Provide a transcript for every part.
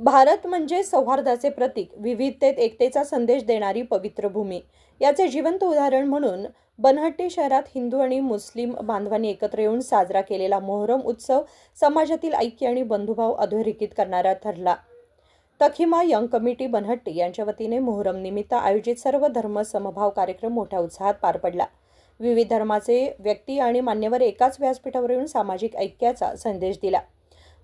भारत म्हणजे सौहार्दाचे प्रतीक, विविधतेत एकतेचा संदेश देणारी पवित्र भूमी. याचे जिवंत उदाहरण म्हणून बनहट्टी शहरात हिंदू आणि मुस्लिम बांधवांनी एकत्र येऊन साजरा केलेला मोहरम उत्सव समाजातील ऐक्य आणि बंधुभाव अधोरेखित करणारा ठरला. तखिमा यंग कमिटी बनहट्टी यांच्या वतीने मोहरम निमित्त आयोजित सर्व धर्म समभाव कार्यक्रम मोठ्या उत्साहात पार पडला. विविध धर्माचे व्यक्ती आणि मान्यवर एकाच व्यासपीठावर येऊन सामाजिक ऐक्याचा संदेश दिला.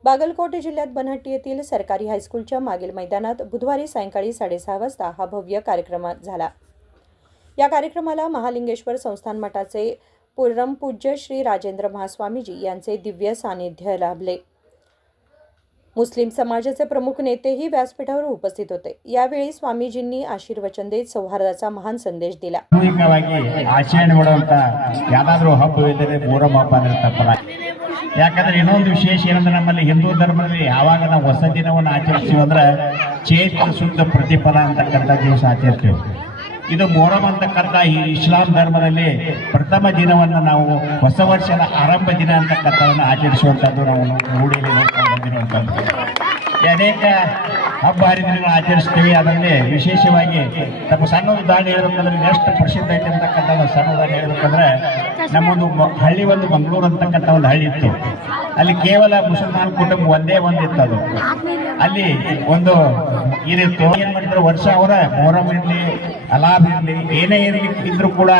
बागलकोट जिल्ह्यात बनहट्टी येथील सरकारी हायस्कूलच्या मागील मैदानात बुधवारी सायंकाळी 6:30 वाजता हा भव्य कार्यक्रम झाला. या कार्यक्रमाला महालिंगेश्वर संस्थान मठाचे परमपूज्य श्री राजेंद्र महास्वामीजी यांचे दिव्य सानिध्य लाभले. मुस्लिम समाजाचे प्रमुख नेतेही व्यासपीठावर उपस्थित होते. यावेळी स्वामीजींनी आशीर्वचन देत सौहार्दाचा महान संदेश दिला. ಆಚರಣೆ ಮಾಡುವಂತ ಯಾವ್ದಾದ್ರು ಹಬ್ಬವಿದ್ದರೆ ಮೊಹರಂ ಹಬ್ಬ ಅಂದ್ರೆ ತಪ್ಪಲ್ಲ. ಯಾಕಂದ್ರೆ ಇನ್ನೊಂದು ವಿಶೇಷ ಏನಂದ್ರೆ ನಮ್ಮಲ್ಲಿ ಹಿಂದೂ ಧರ್ಮದಲ್ಲಿ ಯಾವಾಗ ನಾವು ಹೊಸ ದಿನವನ್ನು ಆಚರಿಸ್ತೀವಿ ಅಂದ್ರೆ ಚೈತ್ರ ಶುದ್ಧ ಪ್ರತಿಫಲ ಅಂತಕ್ಕಂಥ ದಿವಸ ಆಚರಿಸ್ತೀವಿ. ಇದು ಮೊಹರಂ ಅಂತಕ್ಕಂಥ ಈ ಇಸ್ಲಾಂ ಧರ್ಮದಲ್ಲಿ ಪ್ರಥಮ ದಿನವನ್ನು ನಾವು ಹೊಸ ವರ್ಷದ ಆರಂಭ ದಿನ ಅಂತಕ್ಕಂಥವನ್ನು ಆಚರಿಸುವಂಥದ್ದು ನಾವು ರೂಢಿಯಲ್ಲಿ ನೋಡ್ಕೊಂಡು ಬಂದಿರುವಂಥದ್ದು. ಅನೇಕ ಹಬ್ಬ ಹರಿದಿನಗಳು ಆಚರಿಸ್ತೀವಿ. ಅದರಲ್ಲಿ ವಿಶೇಷವಾಗಿ ನಮ್ಮ ಸಣ್ಣ ಉದಾಹರಣೆ ಹೇಳ್ಬೇಕಂದ್ರೆ ಎಷ್ಟು ಪ್ರಸಿದ್ಧ ಐತೆ ಅಂತಕ್ಕಂಥ ಒಂದು ಸಣ್ಣ ಉದಾಹರಣೆ ಹೇಳ್ಬೇಕಂದ್ರೆ ನಮ್ಮೊಂದು ಹಳ್ಳಿ, ಒಂದು ಮಂಗಳೂರು ಅಂತಕ್ಕಂಥ ಒಂದು ಹಳ್ಳಿ ಇತ್ತು. ಅಲ್ಲಿ ಕೇವಲ ಮುಸಲ್ಮಾನ್ ಕುಟುಂಬ ಒಂದೇ ಒಂದಿತ್ತು. ಅದು ಅಲ್ಲಿ ಒಂದು ಇದಿತ್ತು. ಏನ್ ಮಾಡಿದ್ರು, ವರ್ಷ ಅವರ ಮೊಹರಂ ಇರಲಿ ಅಲಾಬ್ ಇರಲಿ ಏನೇ ಇದ್ರು ಕೂಡ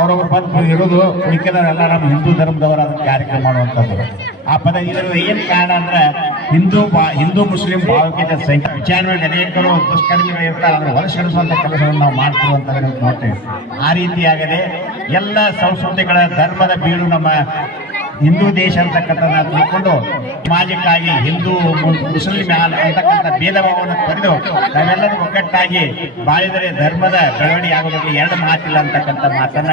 ಅವ್ರವ್ರು ಬಂದು ಇರೋದು, ಉಳಿಕೆದವರೆಲ್ಲ ನಮ್ಮ ಹಿಂದೂ ಧರ್ಮದವರು ಅದನ್ನ ಕಾರ್ಯಕ್ರಮ ಮಾಡುವಂಥದ್ದು. ಆ ಪದ ಇದರ ಏನ್ ಕಾರಣ ಅಂದ್ರೆ ಹಿಂದೂ ಮುಸ್ಲಿಂ ಭಾವೈಕ್ಯತೆ ಸಂಖ್ಯೆ ವಿಚಾರವಾಗಿ ಅನೇಕರು ದುಷ್ಕರ್ಮಿಗಳು ಇರ್ತಾರೆ. ಅದನ್ನು ಹೊರಸಡಿಸುವಂಥ ಕೆಲಸವನ್ನು ನಾವು ಮಾಡ್ತಿರುವಂಥದ್ದನ್ನು ನೋಡ್ತೇವೆ. ಆ ರೀತಿಯಾಗದೆ ಎಲ್ಲ ಸಂಸ್ಕೃತಿಗಳ ಧರ್ಮದ ಬೀಳು ನಮ್ಮ ಹಿಂದೂ ದೇಶ ಅಂತಕ್ಕಂಥದ್ದನ್ನ ತಿಳ್ಕೊಂಡು ಸಮಾಜಕ್ಕಾಗಿ ಹಿಂದೂ ಮುಸ್ಲಿಂ ಅಂತಕ್ಕಂಥ ಭೇದ ಭಾವವನ್ನು ತೊರೆದು ನಾವೆಲ್ಲರೂ ಒಗ್ಗಟ್ಟಾಗಿ ಬಾಳಿದರೆ ಧರ್ಮದ ಬೆಳವಣಿಗೆ ಆಗೋದಕ್ಕೆ ಎರಡು ಮಾತಿಲ್ಲ ಅಂತಕ್ಕಂಥ ಮಾತನ್ನ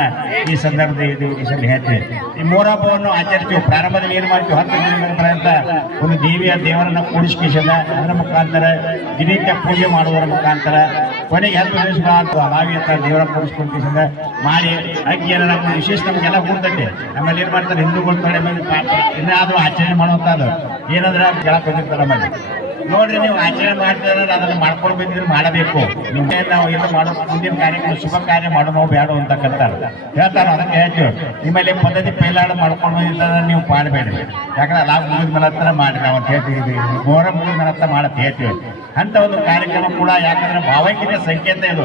ಈ ಸಂದರ್ಭದಲ್ಲಿ ಹೇಳ್ತೀವಿ. ಈ ಮೊಹರಂ ಆಚರಿಸ್ತೀವಿ. ಪ್ರಾರಂಭದಲ್ಲಿ ಏನು ಮಾಡ್ತೀವಿ, 10 ದಿನಗಳ ಪರ್ಯಂತ ಒಂದು ದೇವರನ್ನ ಕೂಡಿಸ್ಕಿಸಿದ ಅದರ ಮುಖಾಂತರ ದಿನನಿತ್ಯ ಪೂಜೆ ಮಾಡುವುದರ ಮುಖಾಂತರ ಕೊನೆಗೆ 10 ದಿವಸ ನಾವೇ ದೇವರ ಕೂಡಿಸ್ಕೊಂಡಿಸಿದ ಮಾಡಿ ಅಕ್ಕಿಯನ್ನು ನಮ್ಮ ವಿಶೇಷ ನಮಗೆಲ್ಲ ಗುರ್ತೈತೆ. ನಮ್ಮಲ್ಲಿ ಏನು ಮಾಡ್ತಾರೆ, ಹಿಂದೂಗಳು ಇನ್ನಾದ್ರೂ ಆಚರಣೆ ಮಾಡುವಂಥದ್ದು ಏನಂದ್ರೆ ಕೆಳಗೆ ಬಂದಿರ್ತಾರ ಮಾಡಿ ನೋಡ್ರಿ, ನೀವು ಆಚರಣೆ ಮಾಡ್ತಾರೆ ಅದನ್ನ ಮಾಡ್ಕೊಂಡು ಬಂದಿದ್ರೆ ಮಾಡಬೇಕು. ನಿಮ್ಗೆ ನಾವು ಏನು ಮಾಡೋ ಮುಂದಿನ ಕಾರ್ಯಕ್ರಮ ಶುಭ ಕಾರ್ಯ ಮಾಡೋಣ ಬೇಡ ಅಂತಕ್ಕಂಥ ಹೇಳ್ತಾರೆ. ಅದಕ್ಕೆ ಹೇಳ್ತೀವಿ, ನಿಮ್ಮಲ್ಲಿ ಪದ್ಧತಿ ಪೈಲಾಡ ಮಾಡ್ಕೊಂಡು ಬಂದಿದ್ದಾರೆ ನೀವು ಮಾಡಬೇಡಿ. ಯಾಕಂದ್ರೆ ಲಾಭ ಮುಗಿದ ಮೇಲೆ ಹತ್ರ ಮಾಡಿ ನಾವು ಅಂತ ಹೇಳ್ತೀವಿ. ಮೊಹರಂ ಮುಗಿದ ಮೇಲೆ ಹತ್ರ ಮಾಡತ್ತೆ ಹೇಳ್ತೀವಿ. ಅಂತ ಒಂದು ಕಾರ್ಯಕ್ರಮ ಕೂಡ ಯಾಕಂದ್ರೆ ಭಾವೈಕ್ಯತೆ ಸಂಕೇತ ಇದು.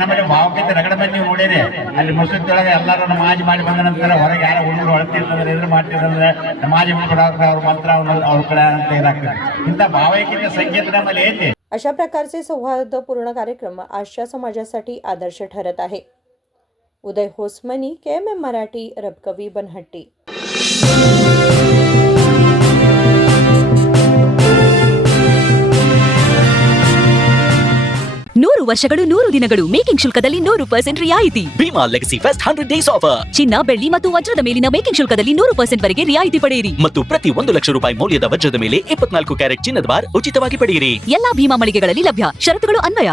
ನಮ್ಮಲ್ಲಿ ಭಾವೈಕ್ಯತೆ ರಗಡ ಮಂದಿ ನೀವು ನೋಡಿರಿ. ಅಲ್ಲಿ ಮಸೂತಿಯೊಳಗೆ ಎಲ್ಲರೂ ನಮಾಜ್ ಮಾಡಿ ಬಂದ ನಂತರ ಹೊರಗೆ ಯಾರೋ ಹುಡುಗರು ಅಳ್ತಿರ್ತಂದ್ರೆ ಎದುರು ಮಾಡ್ತಿರ್ತಂದ್ರೆ ನಮಾಜ್ ಬಿಡ್ಬಿಡೋರು ಅವ್ರ ಮಂತ್ರ ಅವ್ರ ಕಡೆ ಅಂತ ಇದಾಗ್ತದೆ. ಇಂಥ ಭಾವೈಕ್ಯತೆ ಸಂಕೇತ ನಮ್ಮಲ್ಲಿ ಐತಿ. अशा प्रकारचे सौहार्दपूर्ण कार्यक्रम आजच्या समाजासाठी आदर्श ठरत आहे. उदय होसमनी, KMM मराठी, रबकवी, बनहट्टी. 100 ವರ್ಷಗಳು 100 ದಿನಗಳು ಮೇಕಿಂಗ್ ಶುಲ್ಕದಲ್ಲಿ 100% ರಿಯಾಯಿತಿ. Bhima legacy fest 100 days offer. ಚಿನ್ನ, ಬೆಳ್ಳಿ ಮತ್ತು ವಜ್ರದ ಮೇಲಿನ ಮೇಕಿಂಗ್ ಶುಲ್ಕದಲ್ಲಿ 100% ವರೆಗೆ ರಿಯಾಯಿತಿ ಪಡೆಯಿರಿ. ಮತ್ತು ಪ್ರತಿ 1 ಲಕ್ಷ ರೂಪಾಯಿ ಮೌಲ್ಯದ ವಜ್ರದ ಮೇಲೆ 24 ಕ್ಯಾರೆಟ್ ಚಿನ್ನದ ಬಾರ್ ಉಚಿತವಾಗಿ ಪಡೆಯಿರಿ. ಎಲ್ಲಾ ಭೀಮಾ ಮಳಿಗೆಗಳಲ್ಲಿ ಲಭ್ಯ. ಷರತ್ತುಗಳು ಅನ್ವಯ.